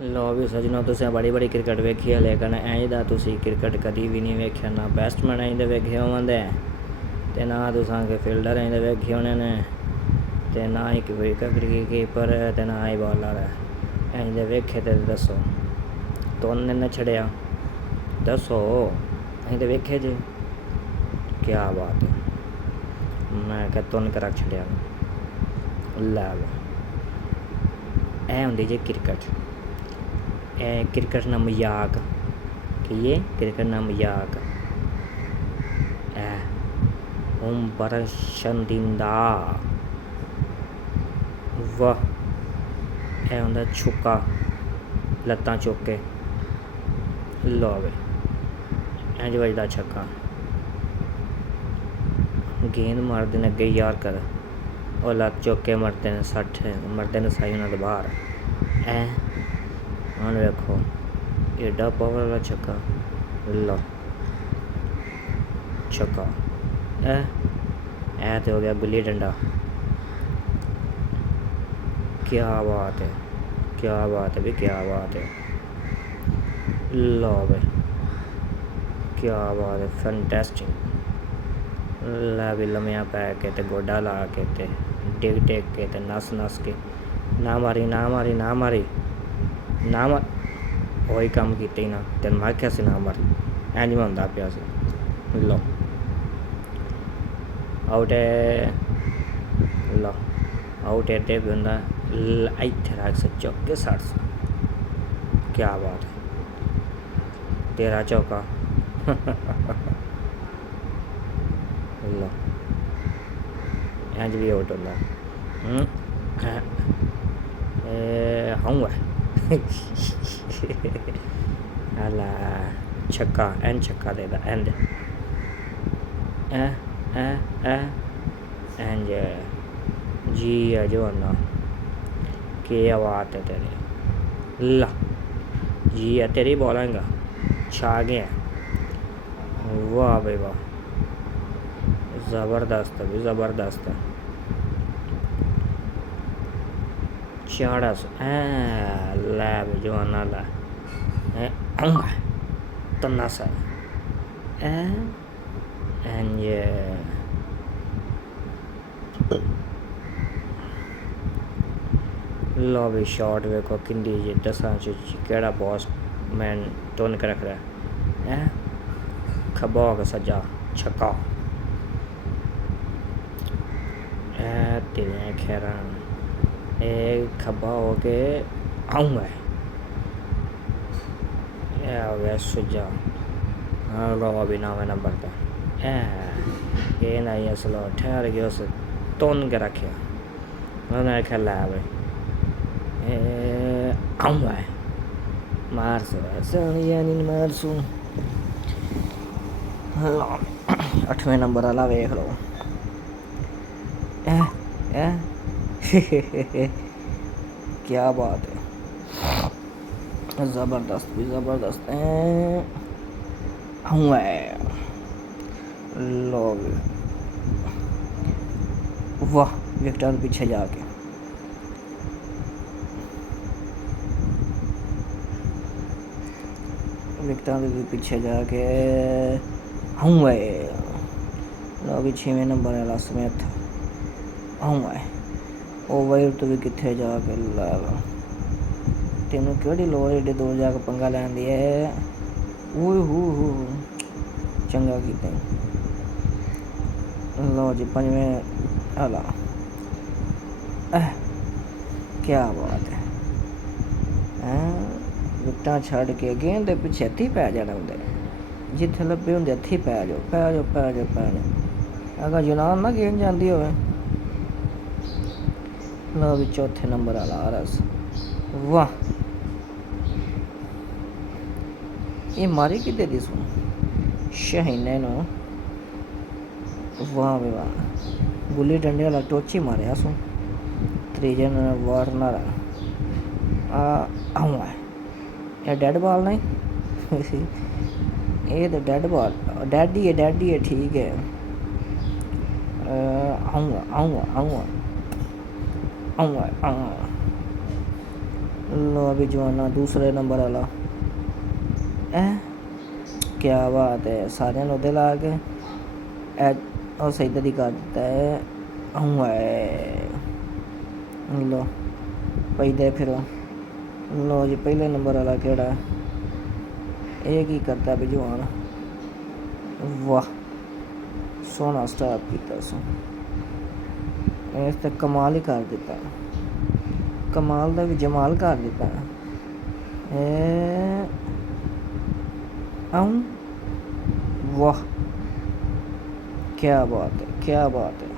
लो भी सजनों तुसें बड़ी बड़ी क्रिकेट वेखी है लेकिन इंज दा तुसी क्रिकेट कदी भी नहीं वेख्या ना बैट्समैन इंज दे वेखे होंदे ते ना तुसां के फील्डर इंज दे वेखे होने ने ते ना ही विकेट कीपर ते ना ही बॉलर इंज दे वेखे ते दसो तुन ने छड़िया दसो इंज दे वेखे जे क्या बात है मैं क्या तुन कर रख छड़िया लै ए होंदी जे क्रिकेट क्रिकेट ना मजाक कि ये क्रिकेट ना मजाक हम बड़ा शर्मिंदा वाह ए होंदा छुक्का लत्तां चुक के लो वे इंज बजदा छक्का गेंद मारदे ने अग्गे यार कर और लत्त चुक के मरदे ने 60 मरदे ने साई उन्हां दे बाहर हुण वेखो एड्डा पावर वाला छक्का लो छक्का ए तो हो गया गुल्ली डंडा क्या बात है क्या बात है भी क्या बात है लो भाई क्या बात है फैंटास्टिक लै भी लम्मिया पै के ते गोडा ला के ते डिग डिग के ते नस नस के ना मारी ना मारी ना मारी ना मार वही काम कीते ना तेन मैं आख्या सी ना मारी इंज में होंदा पिया सी लो आउट है लो आउट एडे भी होंदा इत्थे रख से चौक के 60 क्या बात है तेरा चौका लो इंज भी आउट होंदा हूँ अला छक्का एन छक्का दे एंड एंड जी जो ना क्या बात है तेरी ला जी है तेरी बॉलिंग छा गया वाह भाई वाह ज़बरदस्त भी ज़बरदस्त चाड़स लै जो ना लै तन्ना सा लो भी शॉट वेखो किंडी जी 10 केड़ा बॉस मैन तुन के रख रहा है खब्बा हो सज्जा छक्का तेरे खैर खब्बा हो के आऊँगा हो गया सुजा हाँ लो अभी नाम नंबर का ये नहीं असलो ठहर गया उस तुन के रखे उन्हें ख्याल है भाई आऊँगा मार सो यानी मार सू 8वें नंबर वाला वेख लो क्या बात है ज़बरदस्त भी ज़बरदस्त हुआ है लोग वाह विकेट पीछे जाके विकेट भी पीछे जाके हुआ है लोग 6वें नंबर वाला स्मिथ हुआ है ओवर तो भी कितने जाके ला तेनों केड़ी लोड़ एडे दूर जाके पंगा लैन दी है चंगा कीता लो जी 5वें हला क्या बात है विकटा छड़ के गेंद के पिछे हथी पै जाने होंगे जिथे लभे होंगे हथी पै जाओ पै जाओ पै जाओ पै जाओ अगर जुनान ना गेंद जाती हो लो भी 4थे नंबर वाला आरस वाह ये मारी कि दी सुन शहीने नो वाह भाई वाह गुल्ली डंडे वाला टोची मारे सुन 3जे वार्नर आऊँ ये डेड बॉल नहीं ये तो डेड बॉल डैडी है ठीक है आऊँगा लो अभी जवाना दूसरे नंबर वाला क्या बात है, सारे नोदे ला के और सही तरी कर दिता है। लो पई दे फिर लो जी पहले नंबर वाला केड़ा एक ही करता भी जवान। वाह सोना स्टार्ट किया सो इस ते कमाल ही कर दिता, कमाल का भी जमाल कर दिता। वाह क्या बात है, क्या बात है।